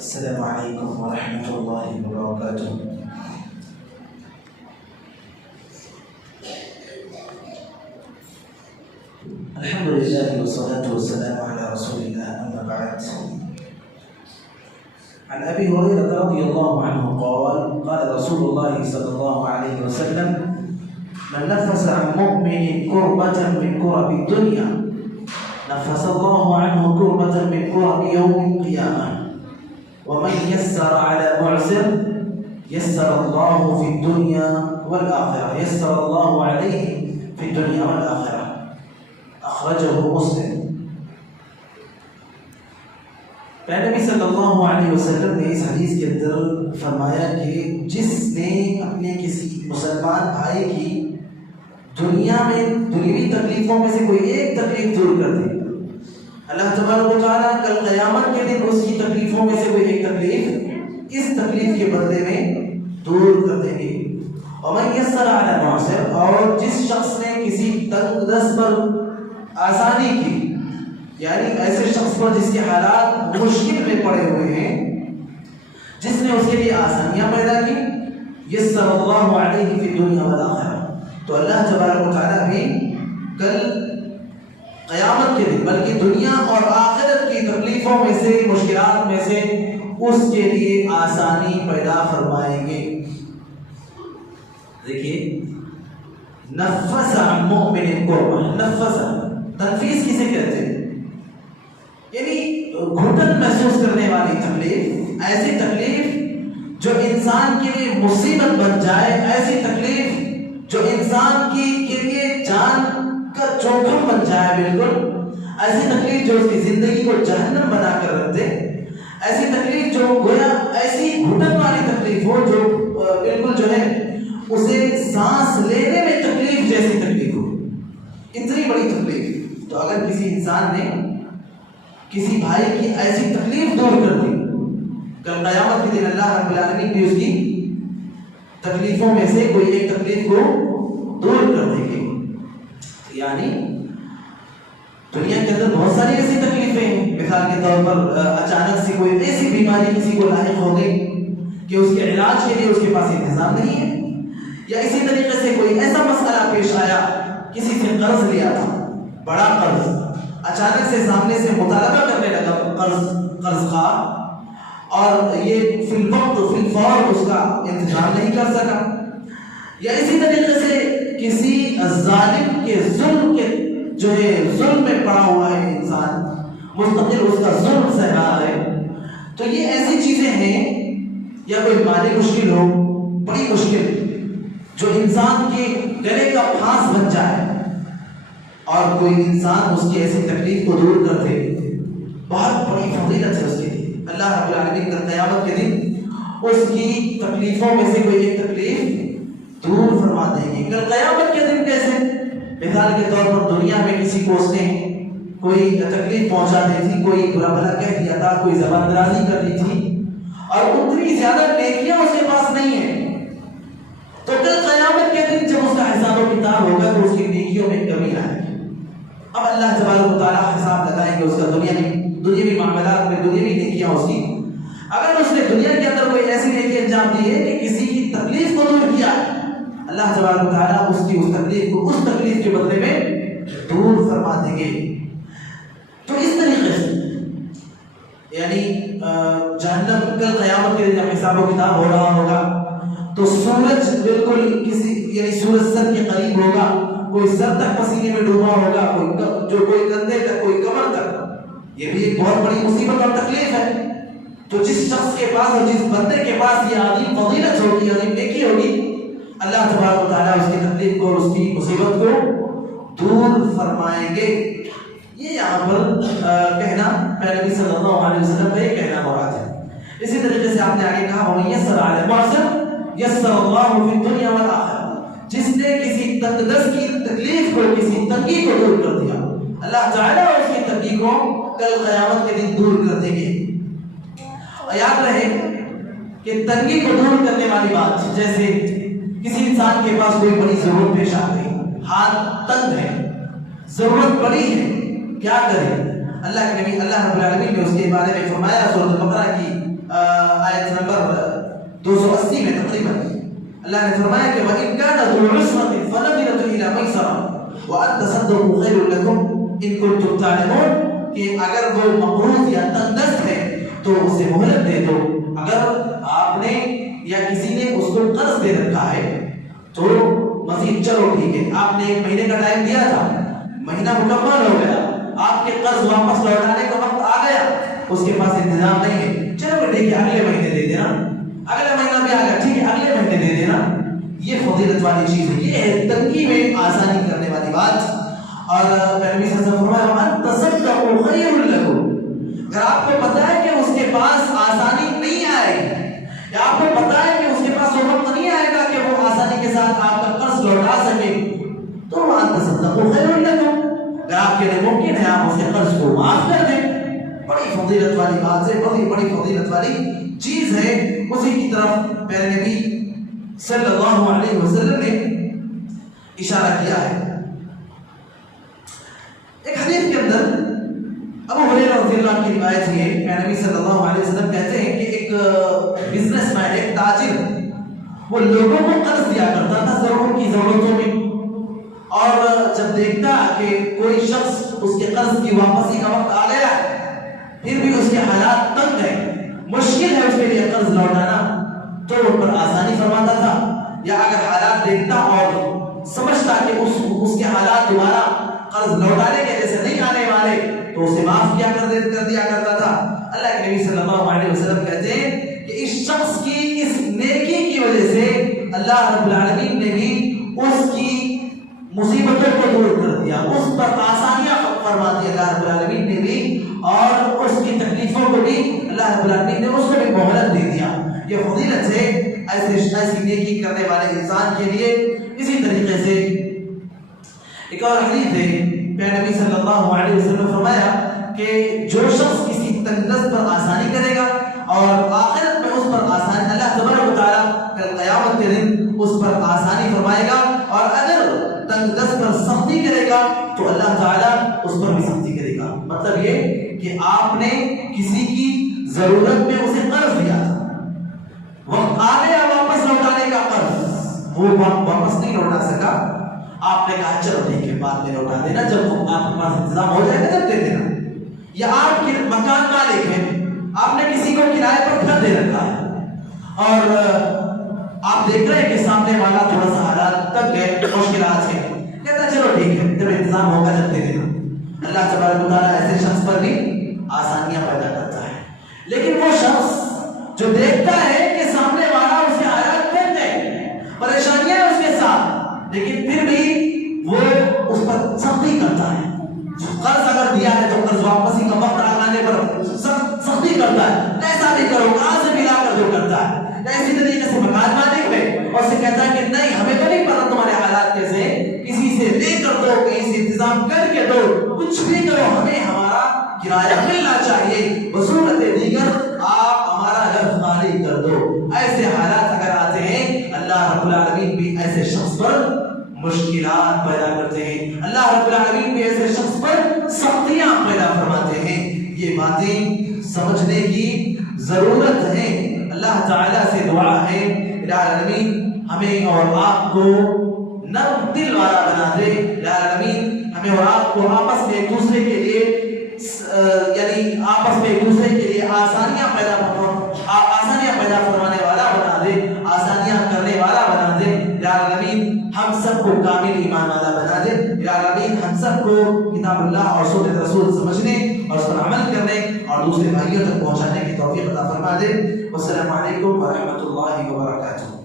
السلام علیکم ورحمۃ اللہ وبرکاتہ۔ الحمد للہ والصلاة والسلام علی رسول اللہ، اما بعد۔ عن ابی ہریرہ رضی اللہ عنہ قال قال رسول اللہ صلی اللہ علیہ وسلم من نفس عن مؤمن كربة من كرب الدنيا نفس الله عنه كربة من كرب يوم القيامة ومن يسر على معسر يسر الله في الدنيا والآخرة يسر الله عليه في الدنيا والآخرة أخرجه مسلم۔ نبی صلی اللہ علیہ وسلم نے اس حدیث کے اندر فرمایا کہ جس نے اپنے کسی مسلمان بھائی کی دنیا میں دنیوی تکلیفوں میں سے کوئی ایک تکلیف دور کر دی، اللہ تبارک و تعالیٰ کل قیامت کے دن اس کی تکلیفوں میں سے کوئی ایک تکلیف اس تکلیف کے بدلے میں دور کر دیں گے۔ ومن یسر علی معسر، اور جس شخص نے کسی تنگ دست پر آسانی کی، یعنی ایسے شخص پر جس کے حالات مشکل میں پڑے ہوئے ہیں، جس نے اس کے لیے آسانیاں پیدا کی، یسر اللہ علیہ فی الدنیا والآخرہ، تو اللہ تبارک و تعالیٰ بھی کل قیامت کے دن بلکہ دنیا اور آخرت کی تکلیفوں میں سے، مشکلات میں سے اس کے لیے آسانی پیدا فرمائیں گے۔ دیکھیے، نفس عن مؤمن کربہ، نفس، تنفیس کسے کہتے ہیں؟ یعنی گھٹن محسوس کرنے والی تکلیف، ایسی تکلیف جو انسان کے لیے مصیبت بن جائے، ایسی تکلیف جو انسان کے لیے جان کا جوخم بن جائے، بالکل ایسی تکلیف جو اس کی زندگی کو جہنم بنا کر رکھ دے، ایسی تکلیف جو گویا ایسی گھٹن والی تکلیف ہو جو بالکل جو ہے اسے سانس لینے میں تکلیف جیسی تکلیف ہو، اتنی بڑی تکلیف۔ تو اگر کسی انسان نے کسی بھائی کی ایسی تکلیف دور کر دی، کل قیامت کے دن اللہ رب العالمین بھی اس کی تکلیفوں میں سے کوئی ایک تکلیف کو دور کر دیں گے۔ یعنی دنیا کے اندر بہت ساری ایسی تکلیفیں ہیں، مثال کے طور پر اچانک سے کوئی ایسی بیماری کسی کو لاحق ہو گئی کہ اس کے علاج کے لیے اس کے پاس انتظام نہیں ہے، یا اسی طریقے سے کوئی ایسا مسئلہ پیش آیا، کسی سے قرض لیا تھا، بڑا قرض، اچانک سے سامنے سے مطالبہ کرنے لگا قرض خواہ، اور یہ فی الوقت فی الفور اس کا انتظام نہیں کر سکا، یا اسی طریقے سے کسی ظالم کے ظلم کے جو ہے ظلم میں پڑا ہوا ہے انسان، مستقل اس کا ظلم سہ رہا ہے، تو یہ ایسی چیزیں ہیں، یا کوئی مالی مشکل ہو، بڑی مشکل جو انسان کے گلے کا پھانس بن جائے، اور کوئی انسان اس کی ایسی تکلیف کو دور کر دے، بہت بڑی فضیلت ہے اس کے لیے۔ اللہ رب العالمین کل قیامت کے دن اس کی تکلیفوں میں سے کوئی ایک تکلیف دور فرما دیں گے۔ کل قیامت کے دن کیسے؟ مثال کے طور پر دنیا میں کسی کو اس نے کوئی تکلیف پہنچا دی تھی، کوئی برا بھلا کہہ دیا تھا، کوئی زبان درازی کر دی تھی، اور اتنی زیادہ نیکیاں اس کے پاس نہیں ہیں، تو کل قیامت کے دن جب اس کا حساب و کتاب ہوگا تو اس کی نیکیوں میں کمی آئے گی۔ اب اللہ تبارک و تعالیٰ حساب لگائیں گے اس کا دنیاوی معاملات میں، دنیاوی نیکیاں اس کی۔ اگر اس نے دنیا کے اندر کوئی ایسی نیکی انجام دی ہے کہ کسی کی تکلیف کو دور کیا، اللہ تبارک و تعالیٰ اس کی اس تکلیف کو اس تکلیف کے بدلے میں دور فرما دیں گے۔ تو اس طریقے سے یعنی جہنم کل قیامت کے دن جب حساب و کتاب ہو رہا ہوگا تو سورج بالکل کسی یعنی سورج سر کے قریب ہوگا، کوئی سر تک پسینے میں ڈوبا ہوگا، کوئی کندھے تک، کوئی کمر تک۔ یہ بھی ایک بہت بڑی مصیبت اور تکلیف ہے۔ تو جس شخص کے پاس اور جس بندے کے پاس یہ عظیم فضیلت ہوگی، عظیم نیکی ہوگی، اللہ تبارک و تعالیٰ اس کی تکلیف کو اور اس کی مصیبت کو دور فرمائیں گے۔ یہ یہاں پر کہنا نبی صلی اللہ علیہ وسلم کا یہ کہنا مراد ہے۔ اسی طریقے سے آپ نے آگے کہا وَمَن يَسَّرَ عَلَى مُعْسِرٍ يَسَّرَ اللَّهُ فِي الدُّنْيَا وَالْآخِرَةِ، جس نے کسی تنگدست کی تکلیف کو، کسی تنگی کو دور کر دیا، اللہ تعالیٰ اس کی تنگی کو کل قیامت کے دن دور کر دیں گے۔ اور یاد رہے کہ تنگی کو دور کرنے والی بات، جیسے کسی انسان کے پاس کوئی بڑی ضرورت پیش آ گئی، ہاتھ تنگ ہے، ضرورت بڑی ہے، کیا کرے؟ اللہ کے نبی اللہ رب العالمین نے اس کے بارے میں فرمایا سورۃ البقرہ کی آیت نمبر 280 میں تقریباً اللہ نے فرمایا کہ وَإِن كَانَ ذُو عُسْرَةٍ فَنَظِرَةٌ إِلَىٰ مَيْسَرَةٍ وَأَن تَصَدَّقُوا خَيْرٌ لَكُمْ إِن كُنتُمْ تَعْلَمُونَ، کہ اگر وہ مقروض یا تنگ دست ہے تو اسے مہلت دے دو. اگر آپ نے یا کسی نے اس کو قرض دے رکھا ہے تو مزید چلو ٹھیک ہے، آپ نے 1 مہینے کا ٹائم دیا تھا، مہینہ مکمل ہو گیا، آپ کے قرض واپس لوٹانے کا وقت آ گیا، اس کے پاس انتظام نہیں ہے، چلو ٹھیک ہے اگلے مہینے دے دینا، اگلا مہینہ بھی آ گیا، ٹھیک ہے اگلے مہینے دے دینا. یہ فضیلت والی چیز ہے، یہ ہے تنگی میں آسانی کرنے والی بات. اور نبی صلی اللہ علیہ وسلم فرمایا وَأَن تَصَدَّقُوا خَيْرٌ لَكُمْ، اگر آپ کو پتا ہے کہ اس کے پاس آسانی نہیں آئے گی، یا آپ کو پتا ہے کہ اس کے پاس وہ وقت نہیں آئے گا کہ وہ آسانی کے ساتھ آپ کا قرض لوٹا سکے، تو وَأَن تَصَدَّقُوا خَيْرٌ لَكُمْ، اگر آپ کے لیے ممکن ہے آپ اس کے قرض کو معاف کر دیں. بڑی فضیلت والی بات ہے، بڑی فضیلت والی چیز ہے. اسی کی طرف پیارے نبی صلی اللہ علیہ وسلم نے اشارہ کیا ہے. ایک حدیث کے اندر ابو ہریرہ رضی اللہ عنہ کی روایت ہے کہ نبی صلی اللہ علیہ وسلم کہتے ہیں کہ ایک بزنس مین، ایک تاجر، وہ لوگوں کو قرض دیا کرتا تھا ضرورت کی ضرورتوں میں، اور جب دیکھتا کہ کوئی شخص اس کے قرض کی واپسی کا وقت آ گیا ہے پھر بھی اس کے حالات تنگ ہیں، مشکل ہے اس کے لیے قرض لوٹانا، تو ان پر آسانی فرماتا تھا. یا اگر حالات دیکھتا اور سمجھتا کہ اس کے حالات دوبارہ قرض لوٹانے کے جیسے نہیں آنے والے تو اسے معاف کر دیا کرتا تھا. اللہ کے نبی صلی اللہ علیہ وسلم کہتے ہیں کہ اس شخص کی اس نیکی کی وجہ سے اللہ رب العالمین نے بھی اس کی مصیبتوں کو دور کر دیا، اس پر آسانیاں فرما دی اللہ رب العالمین نے بھی، اور اس کی تکلیفوں کو بھی اللہ رب العالمین نے اس کو بھی مہلت دے دیا. یہ فضیلت ہے ایسی نیکی کرنے والے انسان کے لیے. اسی طریقے سے ایک اور حدیث ہے، پیارے نبی صلی اللہ علیہ وسلم نے فرمایا کہ جو شخص کسی تنگدست پر آسانی کرے گا اور آخرت میں اس پر آسانی، اللہ تبارک و تعالیٰ کل قیامت کے دن اس پر آسانی فرمائے گا، اور اگر تنگدست پر سختی کرے گا تو اللہ تعالیٰ اس پر بھی سختی کرے گا. مطلب یہ کہ آپ نے کسی کی ضرورت میں اسے قرض دیا تھا، وقت آ گیا واپس لوٹانے کا قرض، وہ واپس نہیں لوٹا سکا، آپ نے کہا چلو ٹھیک ہے بعد میں لوٹا دینا، جب آپ کے پاس انتظام ہو جائے گا جب دے دینا. یا آپ کے مکان مالک ہیں، آپ نے کسی کو کرائے پر گھر دے رکھا ہے اور آپ دیکھ رہے ہیں کہ سامنے والا تھوڑا سا حالات تک گئے، مشکلات ہیں، کہتا چلو ٹھیک ہے جب انتظام ہوگا جب دے دینا. اللہ تبارک و تعالیٰ ایسے شخص پر بھی آسانیاں پیدا کرتا ہے. لیکن وہ شخص جو دیکھتا ہے کہ سامنے والا اس کے حالات تنگ ہیں، پریشانیاں اس کے ساتھ، لیکن پھر بھی وہ اس پر سختی کرتا ہے، قرض اگر دیا ہے تو قرض واپسی کا وقت آنے پر سختی کرتا ہے، ایسا نہیں کرو، کہاں سے ملا کر جو کرتا ہے. اسی طریقے سے مکان مالک ہے اور اسے کہتا ہے کہ نہیں ہمیں تو نہیں پتا تمہارے حالات کیسے، کسی سے لے کر دو، کہیں سے انتظام کر کے دو، کچھ بھی کرو، ہمیں ہمارا کرایہ ملنا چاہیے، بصورت دیگر آپ ہمارا گھر خالی کر دو. ایسے حالات اگر آتے ہیں اللہ رب العالمین بھی ایسے شخص پر مشکلات پیدا کرتے ہیں، اللہ رب العالمین بھی ایسے شخص پر سختیاں پیدا فرماتے ہیں. یہ باتیں سمجھنے کی ضرورت ہے. اللہ تعالیٰ سے دعا ہے العالمین ہمیں اور آپ کو نرم دل والا بنا دے. العالمین ہمیں اور آپ کو آپس میں ایک دوسرے کے لیے یعنی آپس میں ایک دوسرے کے لیے آسانیاں پیدا فرمانے والا بنا دے، آسانیاں کرنے والا بنا دے. العالمین ہم سب کو کامل ایمان والا بنا دے. العالمین ہم سب کو کتاب اللہ اور سنت رسول سمجھنے اور اس پر عمل کرنے اور دوسرے بھائیوں تک پہنچانے کی توفیق عطا فرما دے. والسلام علیکم ورحمۃ اللہ وبرکاتہ.